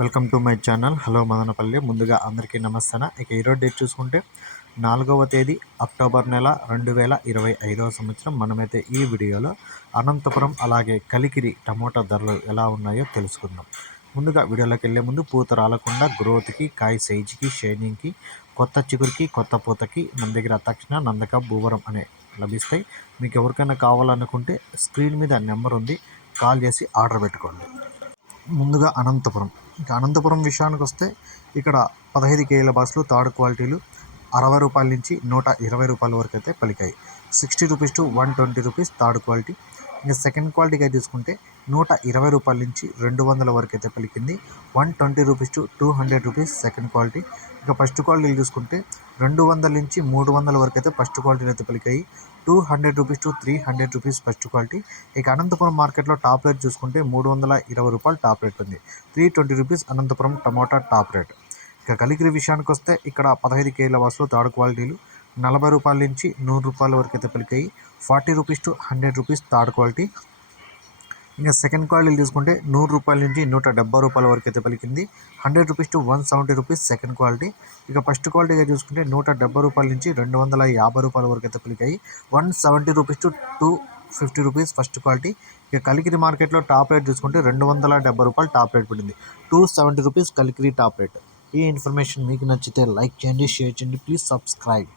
Welcome to my channel. Hello Madanapalle. ముందుగా అందరికీ నమస్తన ఇక ఈరోజు డేట్ చూసుకుంటే నాలుగవ తేదీ అక్టోబర్ నెల రెండు వేల ఇరవై ఐదవ సంవత్సరం. మనమైతే ఈ వీడియోలో అనంతపురం అలాగే కలికిరి టమోటా ధరలు ఎలా ఉన్నాయో తెలుసుకుందాం. ముందుగా వీడియోలోకి వెళ్ళే ముందు పూత రాలకుండా గ్రోత్కి కాయ సైజుకి షైనింగ్కి కొత్త చిగురికి కొత్త పూతకి మన దగ్గర తక్షణ నందక భూవరం అనే లభిస్తాయి. మీకు ఎవరికైనా కావాలనుకుంటే స్క్రీన్ మీద నెంబర్ ఉంది. కాల్ చేసి ఆర్డర్ పెట్టుకోండి. ముందుగా అనంతపురం. ఇక అనంతపురం విషయానికి వస్తే ఇక్కడ పదహైదు కేజీల బాక్సులు థర్డ్ క్వాలిటీలు అరవై రూపాయల నుంచి నూట ఇరవై రూపాయల వరకు అయితే పలికాయి. Sixty rupees to one twenty rupees third quality. ఇంకా సెకండ్ క్వాలిటీగా తీసుకుంటే నూట ఇరవై రూపాయల నుంచి రెండు వందల వరకు అయితే పలికింది. One twenty rupees to two hundred rupees second quality. ఇక ఫస్ట్ క్వాలిటీలు చూసుకుంటే రెండు వందల నుంచి మూడు వందల వరకు అయితే ఫస్ట్ క్వాలిటీలు అయితే పలికాయి. Two hundred rupees to three hundred rupees first quality. ఇక అనంతపురం మార్కెట్లో టాప్ రేట్ చూసుకుంటే మూడు వందల ఇరవై రూపాయలు టాప్ రేట్ ఉంది. త్రీ ట్వంటీ రూపీస్ అనంతపురం టమాటా టాప్ రేట్. ఇక కలిగిరి విషయానికి వస్తే ఇక్కడ పదహైదు కేజీల వస్తువులు థర్డ్ క్వాలిటీలు నలభై రూపాయల నుంచి నూరు రూపాయల వరకు అయితే పలికాయి. Forty rupees to hundred rupees third quality. ఇంకా సెకండ్ క్వాలిటీ తీసుకుంటే నూరు రూపాయల నుంచి నూట డెబ్బై రూపాయల వరకు అయితే పలికింది. Hundred rupees to one seventy rupees second quality ఇక ఫస్ట్ క్వాలిటీగా చూసుకుంటే నూట డెబ్బై రూపాయల నుంచి రెండు వందల యాభై రూపాయల వరకు అయితే పలికాయి. One seventy rupees to two fifty rupees first quality ఇక కలికిరి మార్కెట్లో టాప్ రేట్ చూసుకుంటే రెండు వందల డెబ్బై రూపాయలు టాప్ రేట్ పడింది. Two seventy rupees Kalikiri top rate ఈ ఇన్ఫర్మేషన్ మీకు నచ్చితే లైక్ చేయండి షేర్ చేయండి ప్లీజ్ సబ్స్క్రైబ్